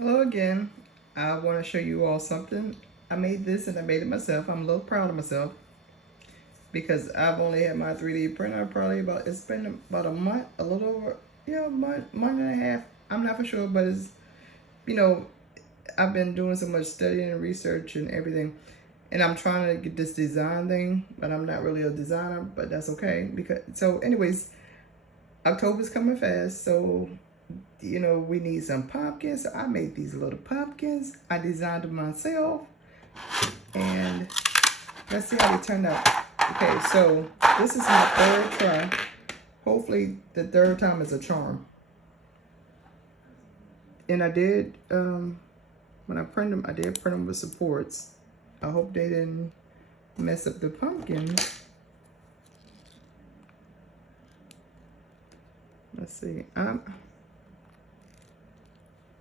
Hello again. I want to show you all something. I made this and I made it myself. I'm a little proud of myself because I've only had my 3D printer probably it's been about a month, a little over, month and a half. I'm not for sure, but you know, I've been doing so much studying and research and everything. And I'm trying to get this design thing, but I'm not really a designer, but that's okay. Anyways, October's coming fast, so we need some pumpkins. So I made these little pumpkins. I designed them myself. And let's see how they turned out. Okay, so this is my third try. Hopefully the third time is a charm. And I did, when I print them, I did print them with supports. I hope they didn't mess up the pumpkins. Let's see.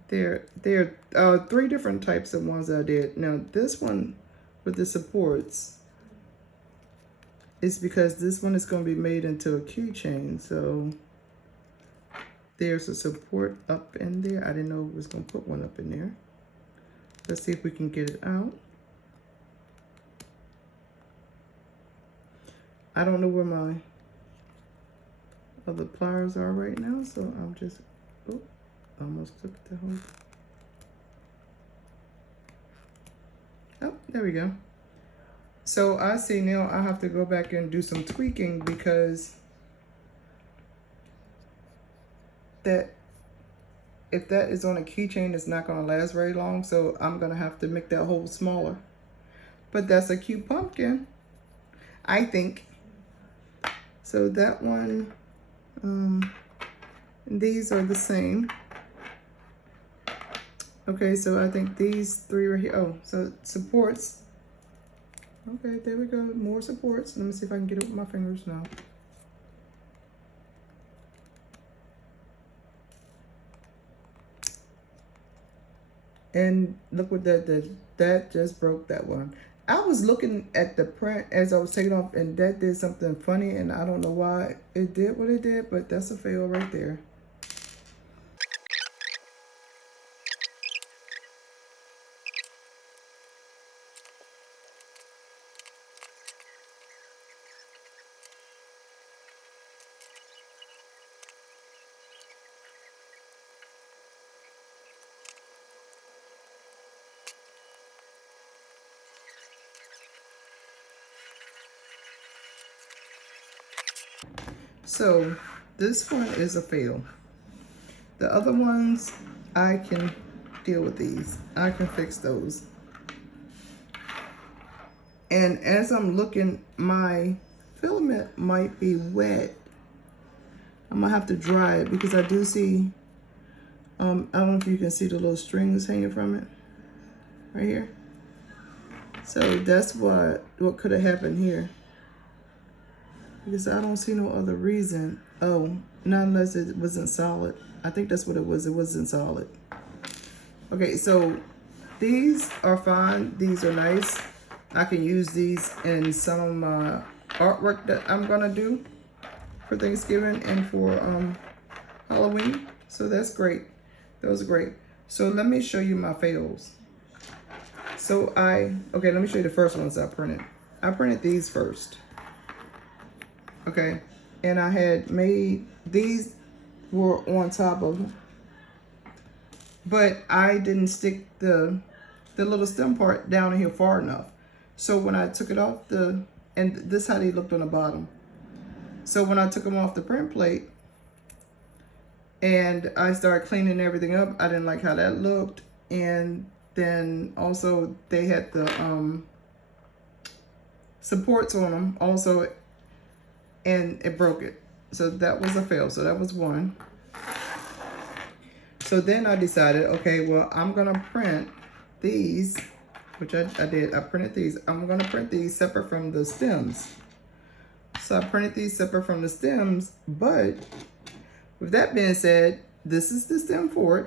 There are three different types of ones I did. Now this one with the supports is because this one is going to be made into a keychain. So there's a support up in there. I didn't know it was going to put one up in there. Let's see if we can get it out. I don't know where my other pliers are right now, so I'm just, oh, almost took the whole. Oh, there we go. So I see now I have to go back and do some tweaking because if that is on a keychain, it's not going to last very long. So I'm going to have to make that hole smaller. But that's a cute pumpkin, I think. So that one, these are the same. Okay, so I think these three right here. Oh, so supports. Okay, there we go. More supports. Let me see if I can get it with my fingers now. And look what that did. That just broke that one. I was looking at the print as I was taking off, and that did something funny, and I don't know why it did what it did, but that's a fail right there. So this one is a fail. The other ones, I can deal with these. I can fix those. And as I'm looking, my filament might be wet. I'm gonna have to dry it because I do see, I don't know if you can see the little strings hanging from it right here. So that's what could have happened here. Because I don't see no other reason. Oh, not unless it wasn't solid. I think that's what it was. It wasn't solid. Okay, so these are fine. These are nice. I can use these in some of my artwork that I'm gonna do for Thanksgiving and for Halloween. So that's great. Those are great. So let me show you my fails. So okay, let me show you the first ones I printed. I printed these first. Okay, and I had made, these were on top of them, but I didn't stick the little stem part down in here far enough. So when I took it off and this is how they looked on the bottom. So when I took them off the print plate and I started cleaning everything up, I didn't like how that looked. And then also they had the supports on them also, and it broke it. So that was a fail. So that was one. So then I decided, okay, well, I'm gonna print these, which I did. I printed these. I'm gonna print these separate from the stems. So I printed these separate from the stems, but with that being said, this is the stem for it,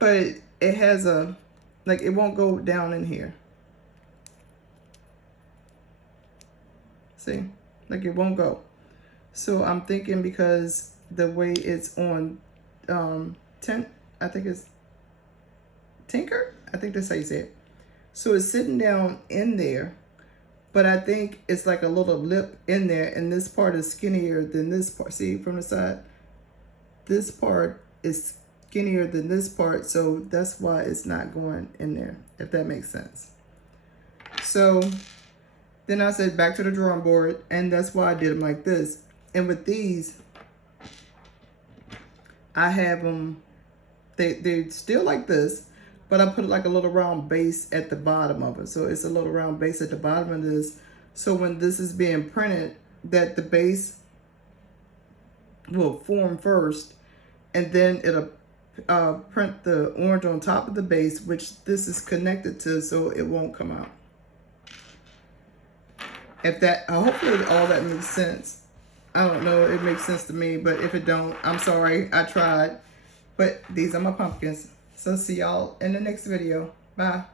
but it has it won't go down in here. See, like it won't go. So I'm thinking because the way it's on I think it's Tinker. I think that's how you say it. So it's sitting down in there, but I think it's like a little lip in there, and this part is skinnier than this part. See from the side, this part is skinnier than this part, so that's why it's not going in there, if that makes sense. So then I said back to the drawing board, and that's why I did them like this. And with these, I have them, they're still like this, but I put like a little round base at the bottom of it. So it's a little round base at the bottom of this. So when this is being printed, that the base will form first, and then it'll print the orange on top of the base, which this is connected to, so it won't come out. If that, hopefully all that makes sense. I don't know, it makes sense to me, but if it don't, I'm sorry, I tried. But these are my pumpkins. So see y'all in the next video. Bye.